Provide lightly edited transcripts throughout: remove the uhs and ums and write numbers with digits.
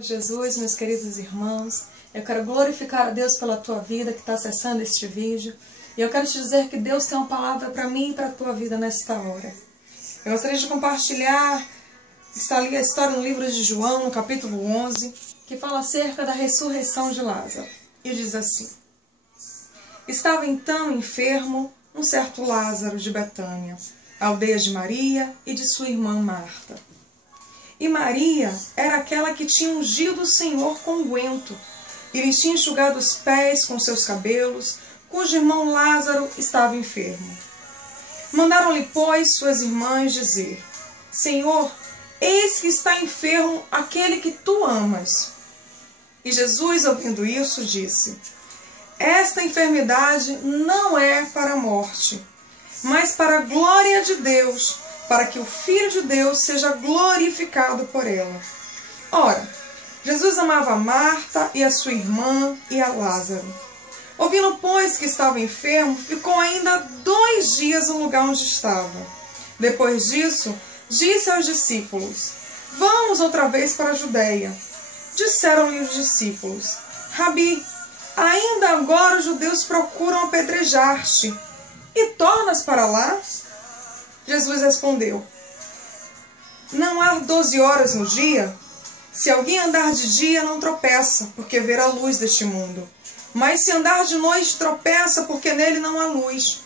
Jesus, meus queridos irmãos, eu quero glorificar a Deus pela tua vida que está acessando este vídeo. E eu quero te dizer que Deus tem uma palavra para mim e para a tua vida nesta hora. Eu gostaria de compartilhar, está ali a história no livro de João, no capítulo 11, que fala acerca da ressurreição de Lázaro. E diz assim: Estava então enfermo um certo Lázaro de Betânia, aldeia de Maria e de sua irmã Marta. E Maria era aquela que tinha ungido o Senhor com unguento e lhe tinha enxugado os pés com seus cabelos, cujo irmão Lázaro estava enfermo. Mandaram-lhe, pois, suas irmãs dizer: Senhor, eis que está enfermo aquele que tu amas. E Jesus, ouvindo isso, disse: Esta enfermidade não é para a morte, mas para a glória de Deus, para que o Filho de Deus seja glorificado por ela. Ora, Jesus amava a Marta e a sua irmã e a Lázaro. Ouvindo, pois, que estava enfermo, ficou ainda 2 dias no lugar onde estava. Depois disso, disse aos discípulos: Vamos outra vez para a Judeia. Disseram-lhe os discípulos: Rabi, ainda agora os judeus procuram apedrejar-te, e tornas para lá? Jesus respondeu: Não há 12 horas no dia? Se alguém andar de dia, não tropeça, porque vê a luz deste mundo. Mas se andar de noite, tropeça, porque nele não há luz.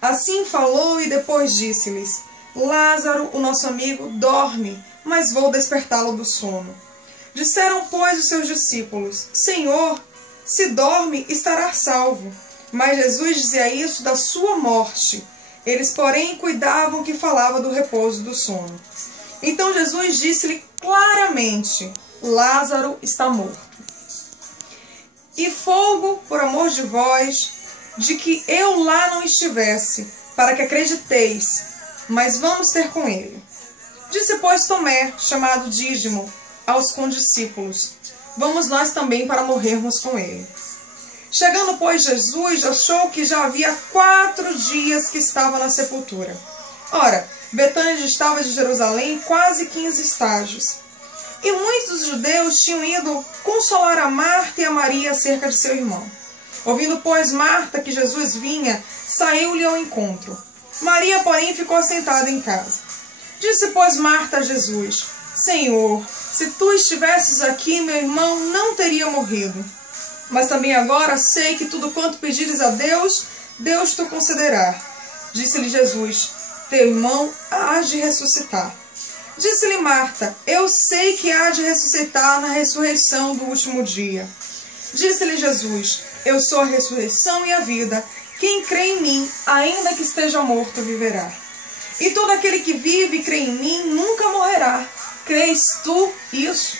Assim falou e depois disse-lhes: Lázaro, o nosso amigo, dorme, mas vou despertá-lo do sono. Disseram, pois, os seus discípulos: Senhor, se dorme, estará salvo. Mas Jesus dizia isso da sua morte. Eles, porém, cuidavam que falava do repouso do sono. Então Jesus disse-lhe claramente: Lázaro está morto. E folgo por amor de vós, de que eu lá não estivesse, para que acrediteis, mas vamos ter com ele. Disse, pois, Tomé, chamado Dídimo, aos condiscípulos: Vamos nós também para morrermos com ele. Chegando, pois, Jesus achou que já havia 4 dias que estava na sepultura. Ora, Betânia distava de Jerusalém quase 15 estágios. E muitos judeus tinham ido consolar a Marta e a Maria acerca de seu irmão. Ouvindo, pois, Marta que Jesus vinha, saiu-lhe ao encontro. Maria, porém, ficou assentada em casa. Disse, pois, Marta a Jesus: Senhor, se tu estivesses aqui, meu irmão não teria morrido. Mas também agora sei que tudo quanto pedires a Deus, Deus te concederá. Disse-lhe Jesus: Teu irmão há de ressuscitar. Disse-lhe Marta: Eu sei que há de ressuscitar na ressurreição do último dia. Disse-lhe Jesus: Eu sou a ressurreição e a vida. Quem crê em mim, ainda que esteja morto, viverá. E todo aquele que vive e crê em mim nunca morrerá. Crês tu isso?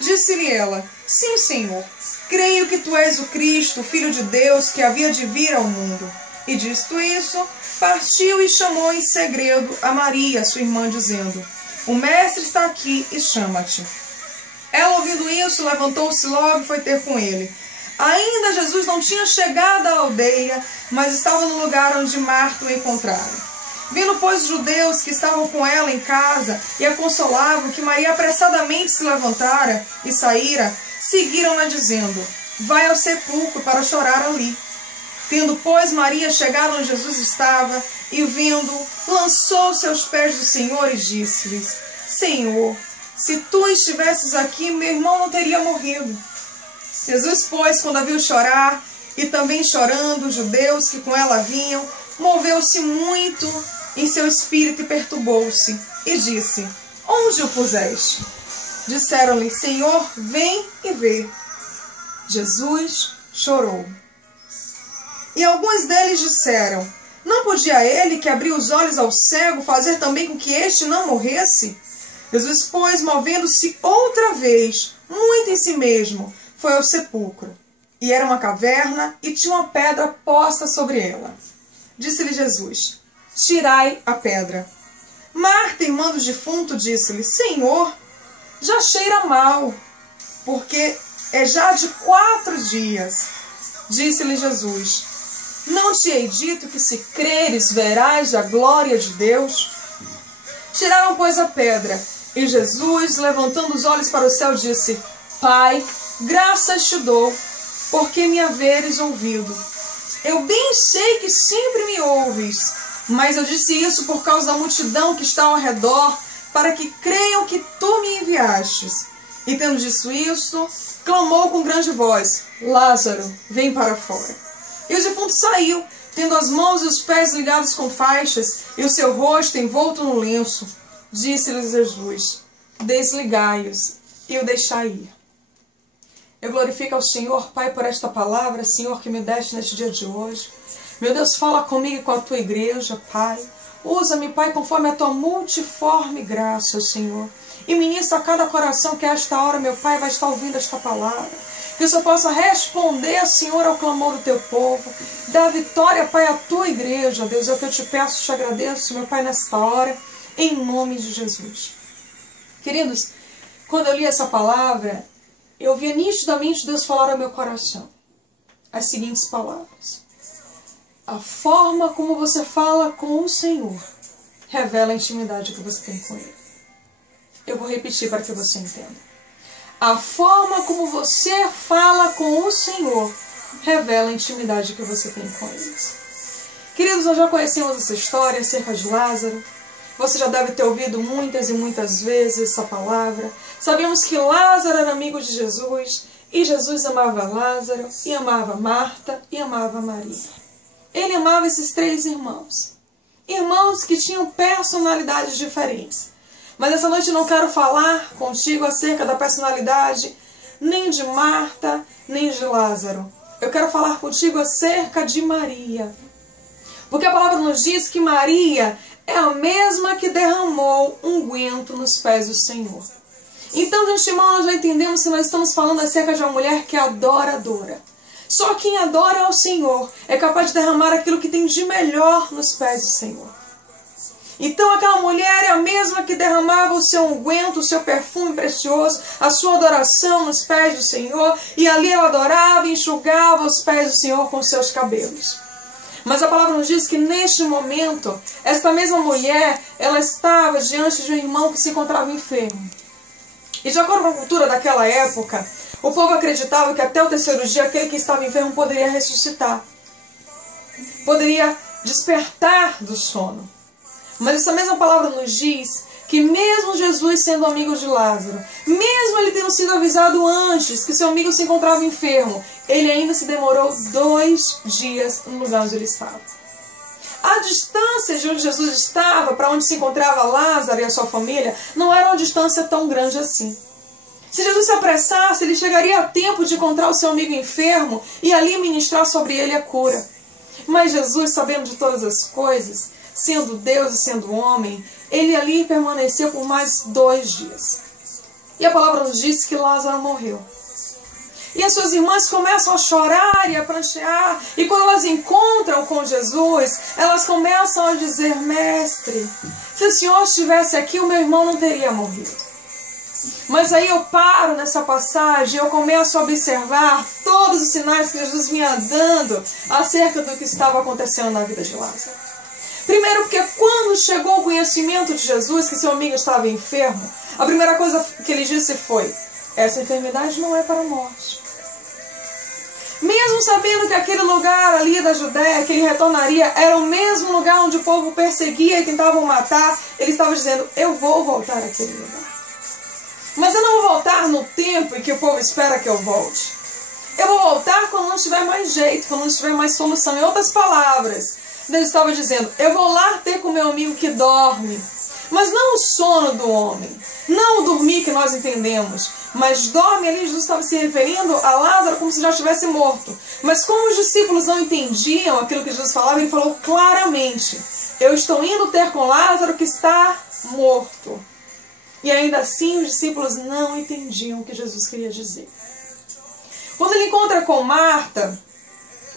Disse-lhe ela: Sim, Senhor. Creio que tu és o Cristo, o Filho de Deus, que havia de vir ao mundo. E dito isso, partiu e chamou em segredo a Maria, sua irmã, dizendo: O mestre está aqui e chama-te. Ela, ouvindo isso, levantou-se logo e foi ter com ele. Ainda Jesus não tinha chegado à aldeia, mas estava no lugar onde Marta o encontrara. Vindo, pois, os judeus que estavam com ela em casa e a consolavam que Maria apressadamente se levantara e saíra, seguiram-na dizendo: Vai ao sepulcro para chorar ali. Tendo, pois, Maria chegado onde Jesus estava, e vendo, lançou-se aos pés do Senhor e disse-lhes: Senhor, se tu estivesses aqui, meu irmão não teria morrido. Jesus, pois, quando a viu chorar, e também chorando os judeus que com ela vinham, moveu-se muito em seu espírito e perturbou-se, e disse: Onde o puseste? Disseram-lhe: Senhor, vem e vê. Jesus chorou. E alguns deles disseram: Não podia ele, que abriu os olhos ao cego, fazer também com que este não morresse? Jesus, pois, movendo-se outra vez, muito em si mesmo, foi ao sepulcro. E era uma caverna, e tinha uma pedra posta sobre ela. Disse-lhe Jesus: Tirai a pedra. Marta, irmã do defunto, disse-lhe: Senhor, já cheira mal, porque é já de 4 dias. Disse-lhe Jesus: Não te hei dito que se creres verás a glória de Deus? Tiraram, pois, a pedra, E Jesus, levantando os olhos para o céu, disse: Pai, graças te dou, porque me haveres ouvido. Eu bem sei que sempre me ouves, mas eu disse isso por causa da multidão que está ao redor, para que creiam que tu me enviastes. E tendo dito isso, clamou com grande voz: Lázaro, vem para fora. E o defunto saiu, tendo as mãos e os pés ligados com faixas, e o seu rosto envolto no lenço. Disse-lhes Jesus: Desligai-os e o deixai ir. Eu glorifico ao Senhor, Pai, por esta palavra, Senhor, que me deste neste dia de hoje. Meu Deus, fala comigo e com a tua igreja, Pai. Usa-me, Pai, conforme a tua multiforme graça, Senhor. E ministra a cada coração que a esta hora, meu Pai, vai estar ouvindo esta palavra. Que o Senhor possa responder, Senhor, ao clamor do teu povo. Dá vitória, Pai, à tua igreja, Deus. É o que eu te peço, te agradeço, meu Pai, nesta hora, em nome de Jesus. Queridos, quando eu li essa palavra, eu via nitidamente Deus falar ao meu coração as seguintes palavras: a forma como você fala com o Senhor revela a intimidade que você tem com Ele. Eu vou repetir para que você entenda. A forma como você fala com o Senhor revela a intimidade que você tem com Ele. Queridos, nós já conhecemos essa história acerca de Lázaro. Você já deve ter ouvido muitas e muitas vezes essa palavra. Sabemos que Lázaro era amigo de Jesus, e Jesus amava Lázaro, e amava Marta, e amava Maria. Ele amava esses três irmãos. Irmãos que tinham personalidades diferentes. Mas essa noite eu não quero falar contigo acerca da personalidade nem de Marta, nem de Lázaro. Eu quero falar contigo acerca de Maria. Porque a palavra nos diz que Maria é a mesma que derramou unguento nos pés do Senhor. Então, de antemão, nós já entendemos que nós estamos falando acerca de uma mulher que é adoradora. Só quem adora ao Senhor é capaz de derramar aquilo que tem de melhor nos pés do Senhor. Então, aquela mulher é a mesma que derramava o seu unguento, o seu perfume precioso, a sua adoração nos pés do Senhor, e ali ela adorava e enxugava os pés do Senhor com seus cabelos. Mas a palavra nos diz que neste momento, esta mesma mulher, ela estava diante de um irmão que se encontrava enfermo. E de acordo com a cultura daquela época, o povo acreditava que até o terceiro dia aquele que estava enfermo poderia ressuscitar. Poderia despertar do sono. Mas essa mesma palavra nos diz que mesmo Jesus sendo amigo de Lázaro, mesmo ele tendo sido avisado antes que seu amigo se encontrava enfermo, ele ainda se demorou 2 dias no lugar onde ele estava. A distância de onde Jesus estava para onde se encontrava Lázaro e a sua família não era uma distância tão grande assim. Se Jesus se apressasse, ele chegaria a tempo de encontrar o seu amigo enfermo e ali ministrar sobre ele a cura. Mas Jesus, sabendo de todas as coisas, sendo Deus e sendo homem, ele ali permaneceu por mais 2 dias. E a palavra nos diz que Lázaro morreu. E as suas irmãs começam a chorar e a prantear. E quando elas encontram com Jesus, elas começam a dizer: Mestre, se o Senhor estivesse aqui, o meu irmão não teria morrido. Mas aí eu paro nessa passagem, eu começo a observar todos os sinais que Jesus vinha dando acerca do que estava acontecendo na vida de Lázaro. Primeiro, porque quando chegou o conhecimento de Jesus, que seu amigo estava enfermo, a primeira coisa que ele disse foi: essa enfermidade não é para a morte. Mesmo sabendo que aquele lugar ali da Judéia, que ele retornaria, era o mesmo lugar onde o povo perseguia e tentavam matar, ele estava dizendo: eu vou voltar àquele lugar. Mas eu não vou voltar no tempo em que o povo espera que eu volte. Eu vou voltar quando não tiver mais jeito, quando não tiver mais solução. Em outras palavras, Deus estava dizendo: eu vou lá ter com meu amigo que dorme. Mas não o sono do homem, não o dormir que nós entendemos, mas dorme ali. Jesus estava se referindo a Lázaro como se já estivesse morto. Mas como os discípulos não entendiam aquilo que Jesus falava, ele falou claramente: eu estou indo ter com Lázaro que está morto. E ainda assim os discípulos não entendiam o que Jesus queria dizer. Quando ele encontra com Marta,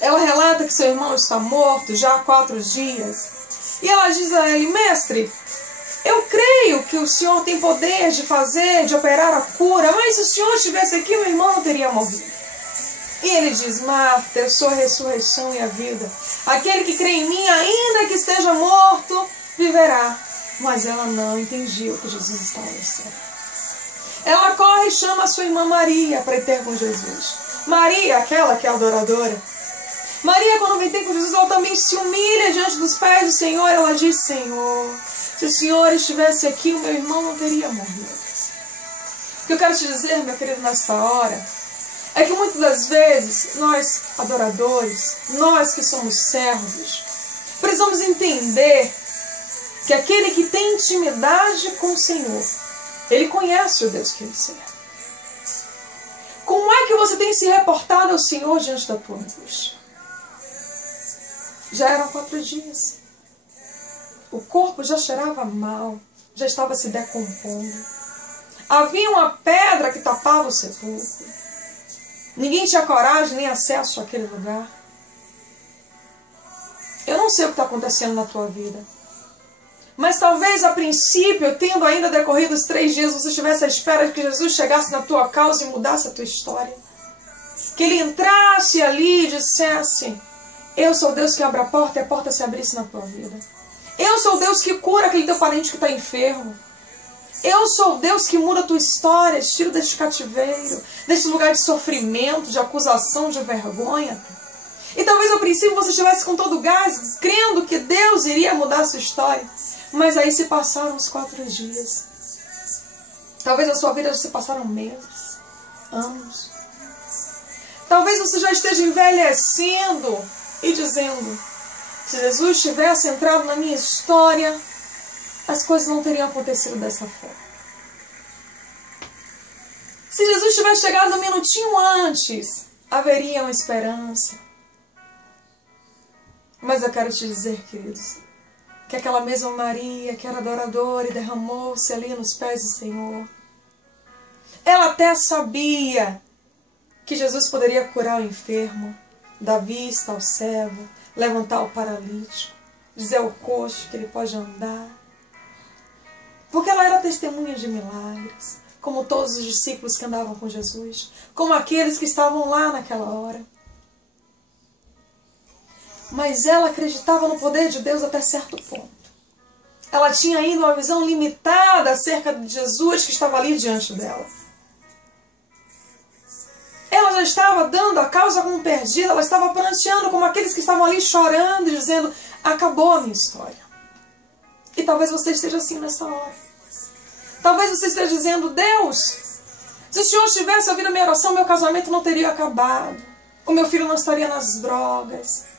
ela relata que seu irmão está morto já há 4 dias. E ela diz a ele: Mestre, eu creio que o Senhor tem poder de operar a cura, mas se o Senhor estivesse aqui, meu irmão não teria morrido. E ele diz: Marta, eu sou a ressurreição e a vida. Aquele que crê em mim, ainda que esteja morto, viverá. Mas ela não entendia o que Jesus estava dizendo. Ela corre e chama a sua irmã Maria para ir ter com Jesus. Maria, aquela que é adoradora. Maria, quando vem ter com Jesus, ela também se humilha diante dos pés do Senhor. Ela diz: Senhor, se o Senhor estivesse aqui, o meu irmão não teria morrido. O que eu quero te dizer, meu querido, nesta hora, é que muitas das vezes, nós adoradores, nós que somos servos, precisamos entender que aquele que tem intimidade com o Senhor, ele conhece o Deus que ele serve. Como é que você tem se reportado ao Senhor diante da tua angústia? Já eram 4 dias. O corpo já cheirava mal, já estava se decompondo. Havia uma pedra que tapava o sepulcro. Ninguém tinha coragem nem acesso àquele lugar. Eu não sei o que está acontecendo na tua vida. Mas talvez a princípio, tendo ainda decorrido os 3 dias, você estivesse à espera de que Jesus chegasse na tua causa e mudasse a tua história. Que ele entrasse ali e dissesse: eu sou Deus que abre a porta e a porta se abrisse na tua vida. Eu sou Deus que cura aquele teu parente que está enfermo. Eu sou Deus que muda a tua história, te tira deste cativeiro, deste lugar de sofrimento, de acusação, de vergonha. E talvez ao princípio você estivesse com todo o gás, crendo que Deus iria mudar a sua história. Mas aí se passaram os 4 dias. Talvez a sua vida se passaram meses, anos. Talvez você já esteja envelhecendo e dizendo: se Jesus tivesse entrado na minha história, as coisas não teriam acontecido dessa forma. Se Jesus tivesse chegado um minutinho antes, haveria uma esperança. Mas eu quero te dizer, queridos, que aquela mesma Maria, que era adoradora e derramou-se ali nos pés do Senhor, ela até sabia que Jesus poderia curar o enfermo, dar vista ao cego, levantar o paralítico, dizer ao coxo que ele pode andar. Porque ela era testemunha de milagres, como todos os discípulos que andavam com Jesus, como aqueles que estavam lá naquela hora. Mas ela acreditava no poder de Deus até certo ponto. Ela tinha ainda uma visão limitada acerca de Jesus que estava ali diante dela. Ela já estava dando a causa como perdida, ela estava pranteando como aqueles que estavam ali chorando e dizendo: acabou a minha história. E talvez você esteja assim nessa hora. Talvez você esteja dizendo: Deus, se o Senhor tivesse ouvido a minha oração, meu casamento não teria acabado. O meu filho não estaria nas drogas.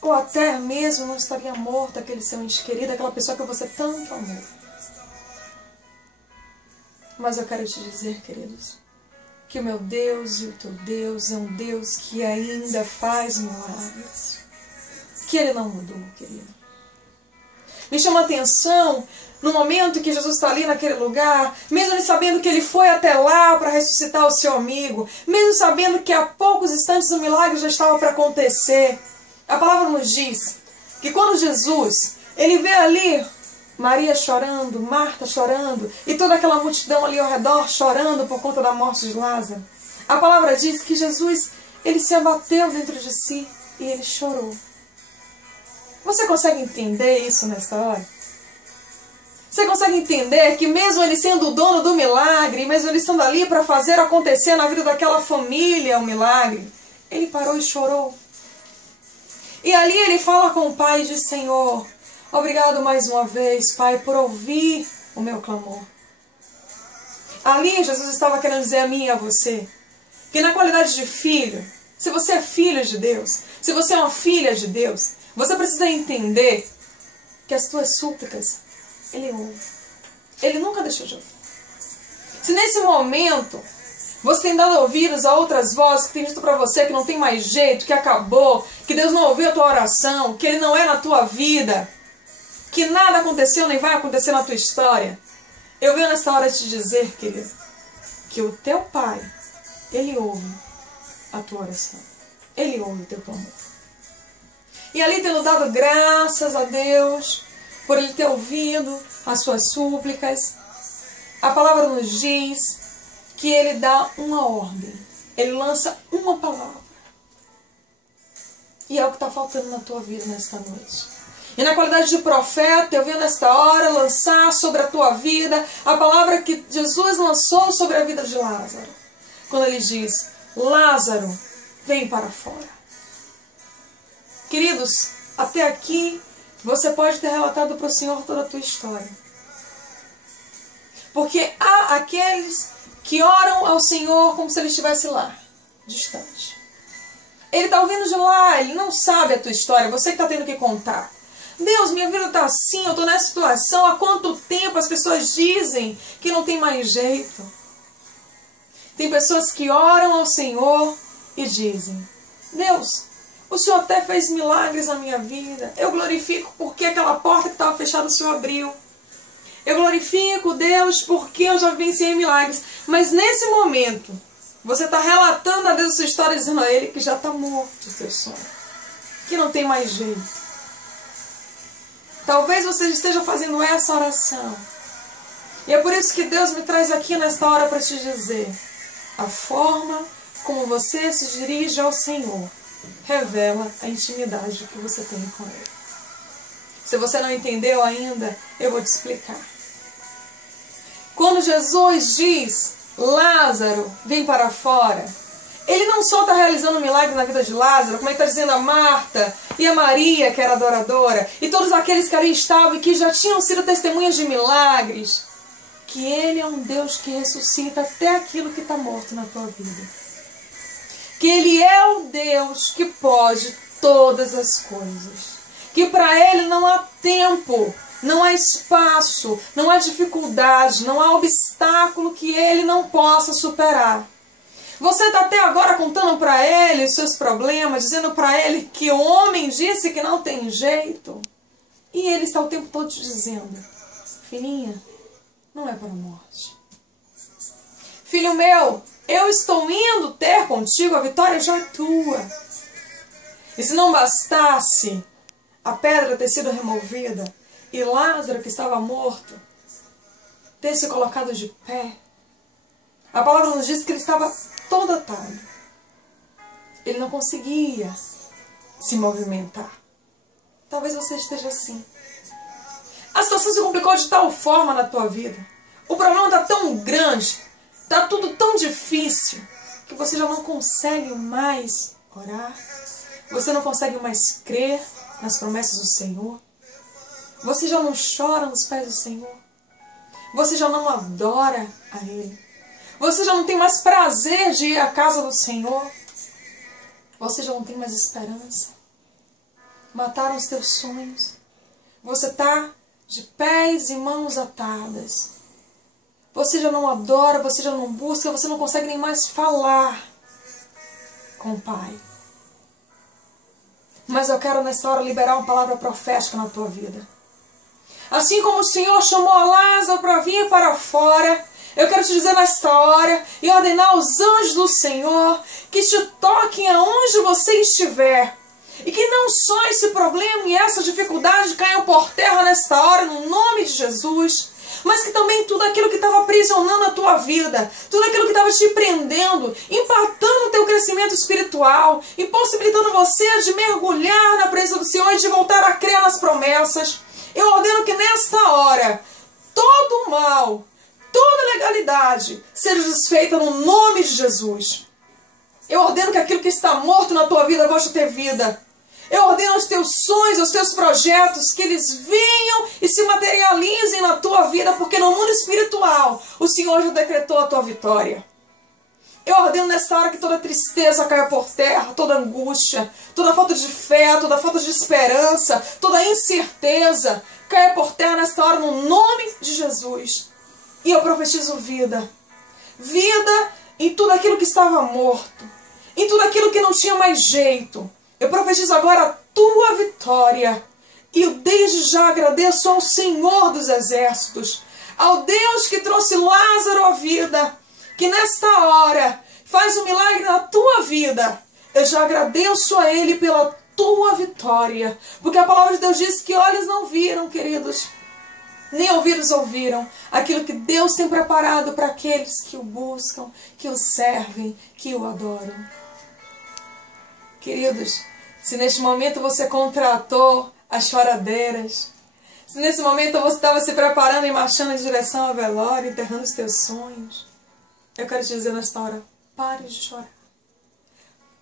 Ou até mesmo não estaria morto aquele seu ente querido, aquela pessoa que você tanto amou. Mas eu quero te dizer, queridos, que o meu Deus e o teu Deus é um Deus que ainda faz milagres. Que ele não mudou, querido. Me chama a atenção no momento que Jesus está ali naquele lugar, mesmo ele sabendo que ele foi até lá para ressuscitar o seu amigo, mesmo sabendo que há poucos instantes o milagre já estava para acontecer. A palavra nos diz que quando Jesus, ele vê ali Maria chorando, Marta chorando, e toda aquela multidão ali ao redor chorando por conta da morte de Lázaro, a palavra diz que Jesus, ele se abateu dentro de si e ele chorou. Você consegue entender isso nesta hora? Você consegue entender que mesmo ele sendo o dono do milagre, mesmo ele estando ali para fazer acontecer na vida daquela família o milagre, ele parou e chorou. E ali ele fala com o Pai e diz: Senhor, obrigado mais uma vez, Pai, por ouvir o meu clamor. Ali Jesus estava querendo dizer a mim e a você, que na qualidade de filho, se você é filho de Deus, se você é uma filha de Deus, você precisa entender que as tuas súplicas, Ele ouve. Ele nunca deixou de ouvir. Se nesse momento você tem dado ouvidos a outras vozes que tem dito para você que não tem mais jeito, que acabou, que Deus não ouviu a tua oração, que Ele não é na tua vida, que nada aconteceu nem vai acontecer na tua história, eu venho nessa hora te dizer, querido, que o teu Pai, Ele ouve a tua oração. Ele ouve o teu clamor. E ali tendo dado graças a Deus por Ele ter ouvido as suas súplicas, a palavra nos diz que Ele dá uma ordem. Ele lança uma palavra. E é o que está faltando na tua vida nesta noite. E na qualidade de profeta, eu venho nesta hora lançar sobre a tua vida a palavra que Jesus lançou sobre a vida de Lázaro. Quando ele diz, Lázaro, vem para fora. Queridos, até aqui você pode ter relatado para o Senhor toda a tua história. Porque há aqueles que oram ao Senhor como se Ele estivesse lá, distante. Ele está ouvindo de lá, ele não sabe a tua história, você que está tendo que contar. Deus, minha vida está assim, eu estou nessa situação, há quanto tempo as pessoas dizem que não tem mais jeito? Tem pessoas que oram ao Senhor e dizem, Deus, o Senhor até fez milagres na minha vida, eu glorifico porque aquela porta que estava fechada o Senhor abriu. Eu glorifico Deus porque eu já vivenciei milagres. Mas nesse momento, você está relatando a Deus a sua história, dizendo a Ele que já está morto o seu sonho. Que não tem mais jeito. Talvez você esteja fazendo essa oração. E é por isso que Deus me traz aqui nesta hora para te dizer. A forma como você se dirige ao Senhor revela a intimidade que você tem com Ele. Se você não entendeu ainda, eu vou te explicar. Quando Jesus diz, Lázaro, vem para fora, Ele não só está realizando um milagre na vida de Lázaro, como Ele está dizendo a Marta e a Maria, que era adoradora, e todos aqueles que ali estavam e que já tinham sido testemunhas de milagres, que Ele é um Deus que ressuscita até aquilo que está morto na tua vida. Que Ele é o Deus que pode todas as coisas. Que para Ele não há tempo, não há espaço, não há dificuldade, não há obstáculo que Ele não possa superar. Você está até agora contando para Ele os seus problemas, dizendo para Ele que o homem disse que não tem jeito. E Ele está o tempo todo te dizendo, filhinha, não é para a morte. Filho meu, eu estou indo ter contigo, a vitória já é tua. E se não bastasse a pedra ter sido removida e Lázaro, que estava morto, ter se colocado de pé, a palavra nos diz que ele estava todo atado. Ele não conseguia se movimentar. Talvez você esteja assim. A situação se complicou de tal forma na tua vida. O problema está tão grande, está tudo tão difícil, que você já não consegue mais orar. Você não consegue mais crer nas promessas do Senhor. Você já não chora nos pés do Senhor. Você já não adora a Ele. Você já não tem mais prazer de ir à casa do Senhor. Você já não tem mais esperança. Mataram os teus sonhos. Você está de pés e mãos atadas. Você já não adora, você já não busca, você não consegue nem mais falar com o Pai. Mas eu quero nessa hora liberar uma palavra profética na tua vida. Assim como o Senhor chamou a Lázaro para vir para fora, eu quero te dizer nesta hora e ordenar aos anjos do Senhor que te toquem aonde você estiver. E que não só esse problema e essa dificuldade caiam por terra nesta hora, no nome de Jesus, mas que também tudo aquilo que estava aprisionando a tua vida, tudo aquilo que estava te prendendo, empatando o teu crescimento espiritual, impossibilitando você de mergulhar na presença do Senhor e de voltar a crer nas promessas. Eu ordeno que nesta hora, todo mal, toda legalidade seja desfeita no nome de Jesus. Eu ordeno que aquilo que está morto na tua vida volte a ter vida. Eu ordeno aos teus sonhos, aos teus projetos, que eles venham e se materializem na tua vida, porque no mundo espiritual o Senhor já decretou a tua vitória. Eu ordeno nessa hora que toda tristeza caia por terra, toda angústia, toda falta de fé, toda falta de esperança, toda incerteza caia por terra nesta hora no nome de Jesus. E eu profetizo vida. Vida em tudo aquilo que estava morto, em tudo aquilo que não tinha mais jeito. Eu profetizo agora a tua vitória. E eu desde já agradeço ao Senhor dos Exércitos, ao Deus que trouxe Lázaro à vida, que nesta hora faz um milagre na tua vida. Eu já agradeço a Ele pela tua vitória, porque a palavra de Deus diz que olhos não viram, queridos, nem ouvidos ouviram aquilo que Deus tem preparado para aqueles que o buscam, que o servem, que o adoram. Queridos, se neste momento você contratou as choradeiras. Se nesse momento você estava se preparando e marchando em direção ao velório, enterrando os teus sonhos, eu quero te dizer nesta hora, pare de chorar.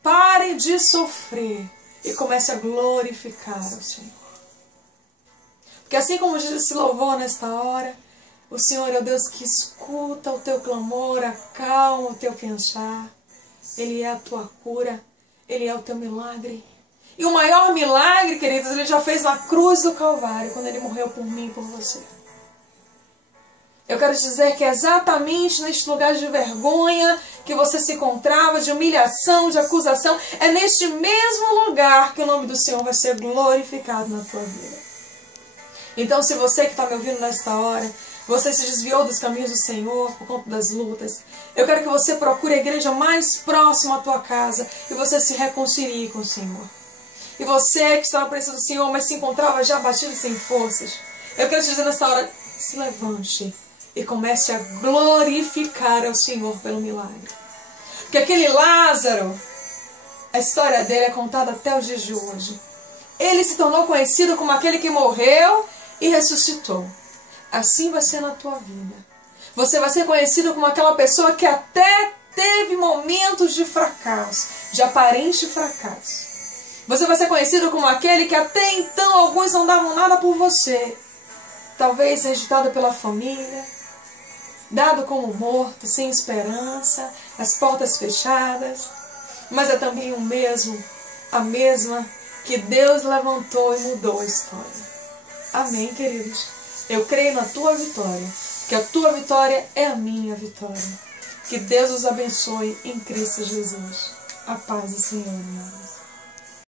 Pare de sofrer e comece a glorificar ao Senhor. Porque assim como Jesus se louvou nesta hora, o Senhor é o Deus que escuta o teu clamor, acalma o teu pensar. Ele é a tua cura, Ele é o teu milagre. E o maior milagre, queridos, Ele já fez na cruz do Calvário, quando Ele morreu por mim e por você. Eu quero te dizer que é exatamente neste lugar de vergonha que você se encontrava, de humilhação, de acusação, é neste mesmo lugar que o nome do Senhor vai ser glorificado na tua vida. Então, se você que está me ouvindo nesta hora, você se desviou dos caminhos do Senhor por conta das lutas, eu quero que você procure a igreja mais próxima à tua casa e você se reconcilie com o Senhor. E você que estava precisando do Senhor, mas se encontrava já abatido sem forças, eu quero te dizer nesta hora, se levante e comece a glorificar ao Senhor pelo milagre. Porque aquele Lázaro, a história dele é contada até os dias de hoje. Ele se tornou conhecido como aquele que morreu e ressuscitou. Assim vai ser na tua vida. Você vai ser conhecido como aquela pessoa que até teve momentos de fracasso, de aparente fracasso. Você vai ser conhecido como aquele que até então alguns não davam nada por você. Talvez rejeitado pela família, dado como morto, sem esperança, as portas fechadas. Mas é também a mesma que Deus levantou e mudou a história. Amém, queridos? Eu creio na tua vitória, que a tua vitória é a minha vitória. Que Deus os abençoe em Cristo Jesus. A paz do Senhor, amados.